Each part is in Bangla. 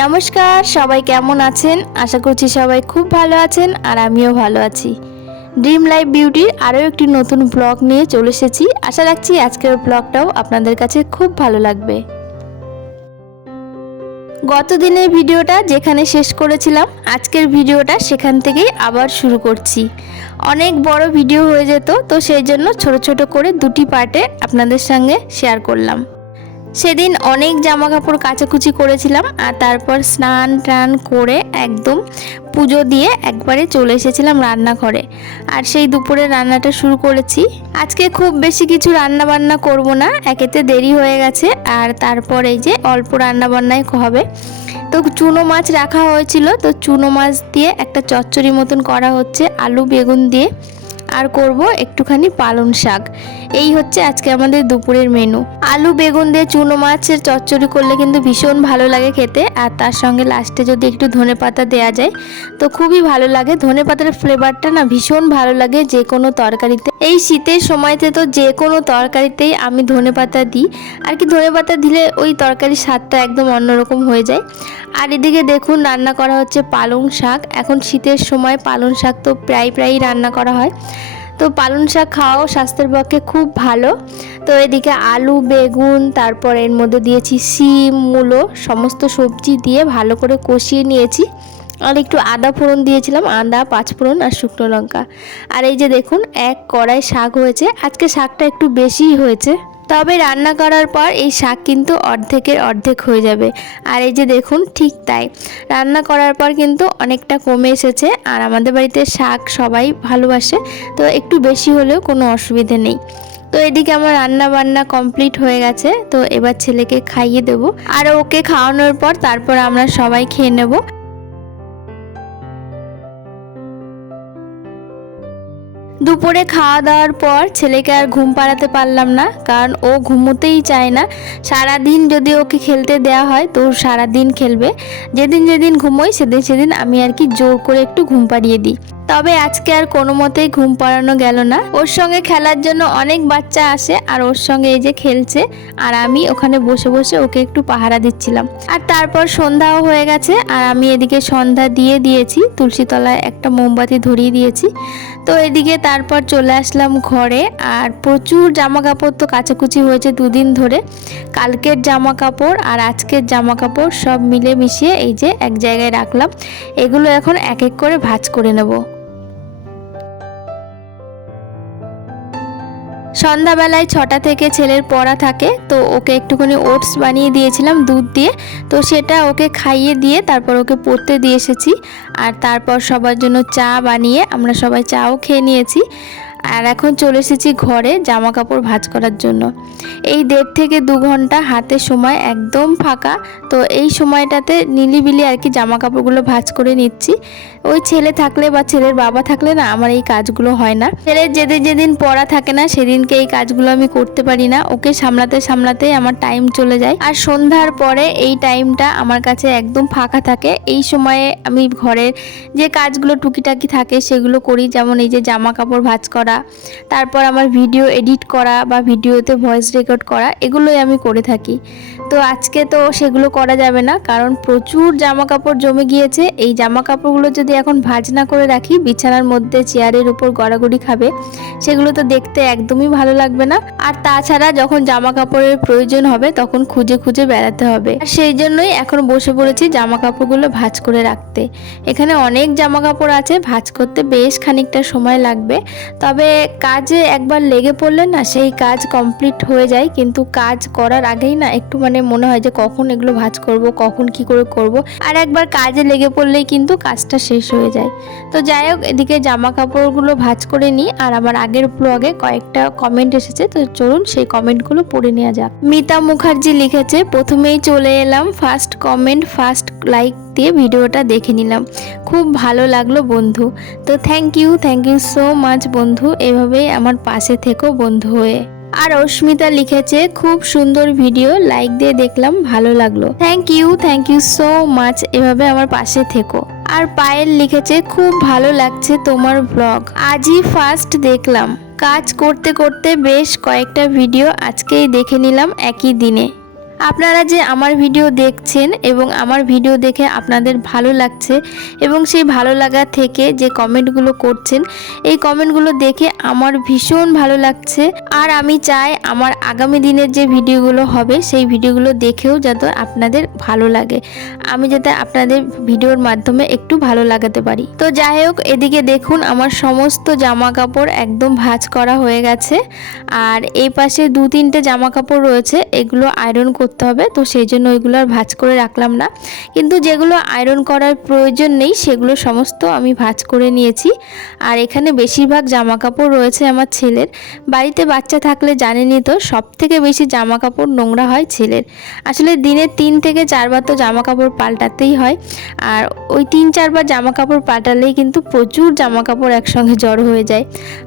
নমস্কার, সবাই কেমন আছেন? আশা করছি সবাই খুব ভালো আছেন আর আমিও ভালো আছি। ড্রিম লাইফ বিউটির আরও একটি নতুন ব্লগ নিয়ে চলে এসেছি। আশা রাখছি আজকের ব্লগটাও আপনাদের কাছে খুব ভালো লাগবে। গত দিনের ভিডিওটা যেখানে শেষ করেছিলাম, আজকের ভিডিওটা সেখান থেকেই আবার শুরু করছি। অনেক বড় ভিডিও হয়ে যেত, তো সেই জন্য ছোট ছোট করে দুটি পার্টে আপনাদের সঙ্গে শেয়ার করলাম। সেদিন অনেক জামা কাপড় কাচাকুচি করেছিলাম আর তারপর স্নান টান করে একদম পুজো দিয়ে একবারে চলে এসেছিলাম রান্নাঘরে। আর সেই দুপুরে রান্নাটা শুরু করেছি। আজকে খুব বেশি কিছু রান্না বান্না করব না, একেতে দেরি হয়ে গেছে আর তারপর এই যে অল্প রান্না বান্নাই হবে। তো চুনো মাছ রাখা হয়েছিল, তো চুনো মাছ দিয়ে একটা চচ্চড়ি মতন করা হচ্ছে আলু বেগুন দিয়ে, আর করব একটুখানি পালং শাক। এই হচ্ছে আজকে আমাদের দুপুরের মেনু। আলু বেগুন দিয়ে চুনো মাছের চচ্চড়ি করলে কিন্তু ভীষণ ভালো লাগে খেতে, আর তার সঙ্গে লাস্টে যদি একটু ধনেপাতা দেওয়া যায় তো খুবই ভালো লাগে। ধনেপাতার ফ্লেভারটা না ভীষণ ভালো লাগে যে কোনো তরকারিতে। এই শীতের সময়তে তো যে কোনো তরকারিতেই আমি ধনেপাতা দিই, আর কি ধনেপাতা দিলে ওই তরকারির স্বাদটা একদম অন্যরকম হয়ে যায়। আর এদিকে দেখুন রান্না করা হচ্ছে পালং শাক। এখন শীতের সময় পালং শাক তো প্রায়ই রান্না করা হয়, তো পালং শাক খাওয়াও স্বাস্থ্যের পক্ষে খুব ভালো। তো এদিকে আলু বেগুন, তারপর এর মধ্যে দিয়েছি শিম মূলো, সমস্ত সবজি দিয়ে ভালো করে কষিয়ে নিয়েছি। আর একটু আদা ফোড়ন দিয়েছিলাম, আদা পাঁচফোড়ন আর শুকনো লঙ্কা। আর এই যে দেখুন এক কড়াই শাক হয়েছে। আজকে শাকটা একটু বেশিই হয়েছে, তবে রান্না করার পর এই শাক কিন্তু অর্ধেকের অর্ধেক হয়ে যাবে। আর এই যে দেখুন ঠিক তাই, রান্না করার পর কিন্তু অনেকটা কমে এসেছে। আর আমাদের বাড়িতে শাক সবাই ভালোবাসে, তো একটু বেশি হলেও কোনো অসুবিধে নেই। তো এদিকে আমার রান্না বান্না কমপ্লিট হয়ে গেছে, তো এবার ছেলেকে খাইয়ে দেবো। আর ওকে খাওয়ানোর পর তারপর আমরা সবাই খেয়ে নেব। দুপুরে খাওয়া দাওয়ার পর ছেলেকে আর ঘুম পাড়াতে পারলাম না, কারণ ও ঘুমোতেই চায় না। সারাদিন যদি ওকে খেলতে দেওয়া হয় তো সারাদিন খেলবে। যেদিন ঘুমোই সেদিন আমি আর কি জোর করে একটু ঘুম পাড়িয়ে দিই। তবে আজকে আর কোনো মতেই ঘুম পাড়ানো গেল না। ওর সঙ্গে খেলার জন্য অনেক বাচ্চা আসে আর ওর সঙ্গে এই যে খেলছে, আর আমি ওখানে বসে বসে ওকে একটু পাহারা দিচ্ছিলাম। আর তারপর সন্ধ্যাও হয়ে গেছে, আর আমি এদিকে সন্ধ্যা দিয়ে দিয়েছি, তুলসী তলায় একটা মোমবাতি ধরিয়ে দিয়েছি। তো এদিকে তারপর চলে আসলাম ঘরে। আর প্রচুর জামা কাপড় তো কাচাকুচি হয়েছে দুদিন ধরে। কালকের জামা কাপড় আর আজকের জামা কাপড় সব মিলে মিশিয়ে এই যে এক জায়গায় রাখলাম। এগুলো এখন এক এক করে ভাঁজ করে নেব। সন্ধ্যাবেলায় 6টা থেকে ছেলের পড়া থাকে, তো ওকে একটুখানি ওটস বানিয়ে দিয়েছিলাম দুধ দিয়ে। তো সেটা ওকে খাইয়ে দিয়ে তারপর ওকে পড়তে দিয়ে এসেছি। আর তারপর সবার জন্য চা বানিয়ে আমরা সবাই চাও খেয়ে নিয়েছি। আর এখন চলে এসেছি ঘরে জামা কাপড় ভাঁজ করার জন্য। এই 1.5 থেকে 2 ঘন্টা হাতে সময় একদম ফাঁকা, তো এই সময়টাতে নিলিবিলি আর কি জামা কাপড়গুলো ভাঁজ করে নিচ্ছি। ওই ছেলে থাকলে বা ছেলের বাবা থাকলে না আমার এই কাজগুলো হয় না। ছেলের যেদিন পড়া থাকে না সেদিনকে এই কাজগুলো আমি করতে পারি না। ওকে সামলাতে আমার টাইম চলে যায়। আর সন্ধ্যার পরে এই টাইমটা আমার কাছে একদম ফাঁকা থাকে। এই সময়ে আমি ঘরের যে কাজগুলো টুকিটাকি থাকে সেগুলো করি, যেমন এই যে জামা কাপড় ভাঁজ করা, তারপর আমার ভিডিও এডিট করা বা ভিডিওতে ভয়েস রেকর্ড করা, এগুলোই আমি করে থাকি। তো আজকে তো সেগুলো করা যাবে না, কারণ প্রচুর জামা কাপড় জমে গিয়েছে। এই জামা কাপড়গুলো যদি এখন ভাঁজ না করে রাখি বিছানার মধ্যে চেয়ারের উপর গড়াগড়ি খাবে, সেগুলো তো দেখতে একদমই ভালো লাগবে না। আর তাছাড়া যখন জামা কাপড়ের প্রয়োজন হবে তখন খুঁজে খুঁজে বেড়াতে হবে। আর সেই জন্যই এখন বসে পড়েছি জামা কাপড়গুলো ভাঁজ করে রাখতে। এখানে অনেক জামা কাপড় আছে, ভাঁজ করতে বেশ খানিকটা সময় লাগবে। তবে কাজে একবার লেগে পড়লে না সেই কাজ কমপ্লিট হয়ে যায়, কিন্তু কাজ করার আগেই না একটু মনে হয় যে কখন এগুলো ভাঁজ করব, কখন কি করে করব। আর একবার কাজে লেগে পড়লেই কিন্তু কাজটা শেষ হয়ে যায়। তো যাই হোক, এদিকে জামা কাপড়গুলো ভাঁজ করে নিই। আর আমার আগের ব্লগে কয়েকটা কমেন্ট এসেছে, তো চলুন সেই কমেন্টগুলো পড়ে নেওয়া যাক। মিতা মুখার্জি লিখেছে, প্রথমেই চলে এলাম, ফার্স্ট কমেন্ট ফার্স্ট লাইক দিয়ে ভিডিওটা দেখে নিলাম, খুব ভালো লাগলো বন্ধু। তো থ্যাংক ইউ সো মাচ বন্ধু, এভাবেই আমার পাশে থেকো বন্ধু হয়ে। আর অস্মিতা লিখেছে, খুব সুন্দর ভিডিও, লাইক দিয়ে দেখলাম, ভালো লাগলো। থ্যাংক ইউ সো মাচ, এভাবে আমার পাশে থেকো। আর পায়েল লিখেছে, খুব ভালো লাগছে তোমার ব্লগ, আজই ফার্স্ট দেখলাম, কাজ করতে করতে বেশ কয়েকটা ভিডিও আজকেই দেখে নিলাম একই দিনে। আপনারা যে আমার ভিডিও দেখছেন এবং আমার ভিডিও দেখে আপনাদের ভালো লাগছে এবং সেই ভালো লাগা থেকে যে কমেন্টগুলো করছেন, এই কমেন্টগুলো দেখে আমার ভীষণ ভালো লাগছে। আর আমি চাই আমার আগামী দিনের যে ভিডিওগুলো হবে সেই ভিডিওগুলো দেখেও যাতে আপনাদের ভালো লাগে, আমি যাতে আপনাদের ভিডিওর মাধ্যমে একটু ভালো লাগাতে পারি। তো যাই হোক, এদিকে দেখুন আমার সমস্ত জামা কাপড় একদম ভাঁজ করা হয়ে গেছে। আর এই পাশে 2-3টে জামা কাপড় রয়েছে, এগুলো আয়রন করতে হবে, তো সেই জন্য ওইগুলো আর ভাঁজ করে রাখলাম না। কিন্তু যেগুলো আয়রন করার প্রয়োজন নেই সেগুলো সমস্ত আমি ভাঁজ করে নিয়েছি। আর এখানে বেশিরভাগ জামা কাপড় রয়েছে আমার ছেলের। বাড়িতে বাচ্চা থাকলে জানেনই তো, সব থেকে বেশি জামা কাপড় নোংরা হয় ছেলের। আসলে দিনে 3 থেকে 4 বার তো জামা কাপড় পাল্টাতেই হয়। আর ওই 3-4 বার জামা কাপড় পাল্টালেই কিন্তু প্রচুর জামা কাপড় একসঙ্গে জড়ো হয়ে যায়।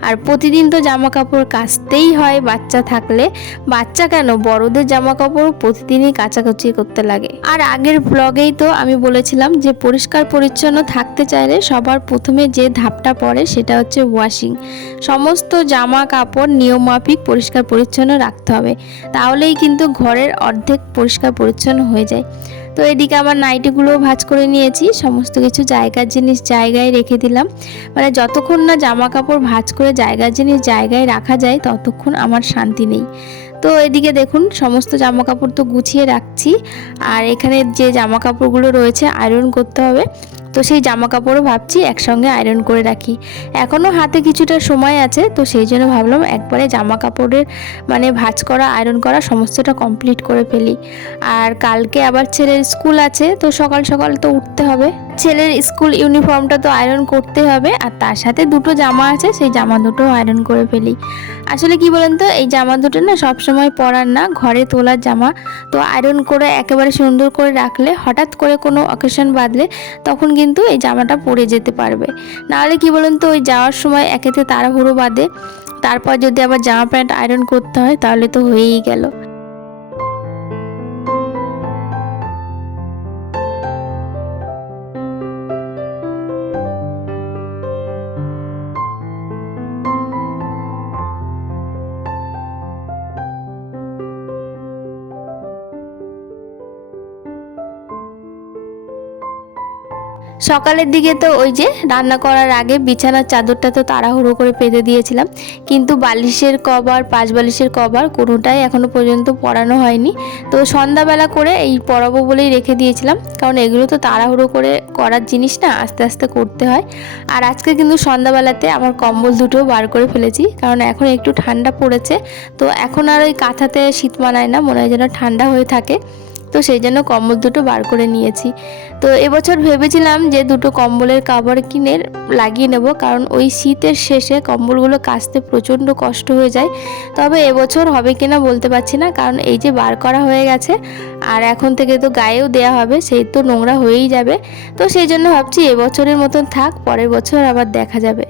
আর প্রতিদিন তো জামা কাপড় কাচতেই হয় বাচ্চা থাকলে। বাচ্চা কেন, বড়দের জামা কাপড় প্রতিদিনই কাচাকুচি করতে লাগে। আর আগের ব্লগেই তো আমি বলেছিলাম যে পরিষ্কার পরিচ্ছন্ন থাকতে চাইলে সবার প্রথমে যে ধাপটা পড়ে সেটা হচ্ছে ওয়াশিং। সমস্ত জামা কাপড় নিয়মমাফিক পরিষ্কার পরিচ্ছন্ন রাখতে হবে, তাহলেই কিন্তু ঘরের অর্ধেক পরিষ্কার পরিচ্ছন্ন হয়ে যায়। তো এদিকে আমার নাইটিগুলোও ভাঁজ করে নিয়েছি, সমস্ত কিছু জায়গার জিনিস জায়গায় রেখে দিলাম। মানে যতক্ষণ না জামা কাপড় ভাঁজ করে জায়গার জিনিস জায়গায় রাখা যায় ততক্ষণ আমার শান্তি নেই। তো এদিকে দেখুন সমস্ত জামা কাপড় তো গুছিয়ে রাখছি। আর এখানে যে জামা কাপড়গুলো রয়েছে আয়রন করতে হবে, তো সেই জামা কাপড়ও ভাবছি একসঙ্গে আয়রন করে রাখি। এখনও হাতে কিছুটা সময় আছে, তো সেই জন্য ভাবলাম একবারে জামা কাপড়ের মানে ভাঁজ করা আয়রন করা সমস্তটা কমপ্লিট করে ফেলি। আর কালকে আবার ছেলের স্কুল আছে, তো সকাল সকাল তো উঠতে হবে। ছেলের স্কুল ইউনিফর্মটা তো আয়রন করতে হবে, আর তার সাথে 2টো জামা আছে, সেই জামা দুটোও আয়রন করে ফেলি। আসলে কি বলেন তো, এই জামা দুটো না সবসময় পরার না, ঘরে তোলার জামা। তো আয়রন করে একেবারে সুন্দর করে রাখলে হঠাৎ করে কোনো অকেশন বাঁধলে তখন কিন্তু এই জামাটা পরে যেতে পারবে। নাহলে কি বলেন তো, ওই যাওয়ার সময় একেতে তাড়াহুড়ো বাঁধে, তারপর যদি আবার জামা প্যান্ট আয়রন করতে হয় তাহলে তো হয়েই গেল। সকালের দিকে তো ওই যে রান্না করার আগে বিছানার চাদরটা তো তাড়াহুড়ো করে পেতে দিয়েছিলাম, কিন্তু বালিশের কভার, 5 বালিশের কভার কোনোটাই এখনও পর্যন্ত পরানো হয়নি। তো সন্ধ্যাবেলা করে এই পরাবো বলেই রেখে দিয়েছিলাম, কারণ এগুলো তো তাড়াহুড়ো করে করার জিনিস না, আস্তে আস্তে করতে হয়। আর আজকে কিন্তু সন্ধ্যাবেলাতে আমার কম্বল দুটো বার করে ফেলেছি, কারণ এখন একটু ঠান্ডা পড়েছে। তো এখন আর ওই কাঁথাতে শীত মানায় না, মনে হয় যেন ঠান্ডা হয়ে থাকে। তো সেই জন্য কম্বল দুটো বার করে নিয়েছি। তো এবছর ভেবেছিলাম যে 2টো কম্বলের কভার কিনে লাগিয়ে নেব, কারণ ওই শীতের শেষে কম্বলগুলো কাচতে প্রচণ্ড কষ্ট হয়ে যায়। তবে এবছর হবে কিনা বলতে পারছি না, কারণ এই যে বার করা হয়ে গেছে আর এখন থেকে তো গায়েও দেয়া হবে, সেই তো নোংরা হয়েই যাবে। তো সেই জন্য ভাবছি এবছরের মতন থাক, পরের বছর আবার দেখা যাবে।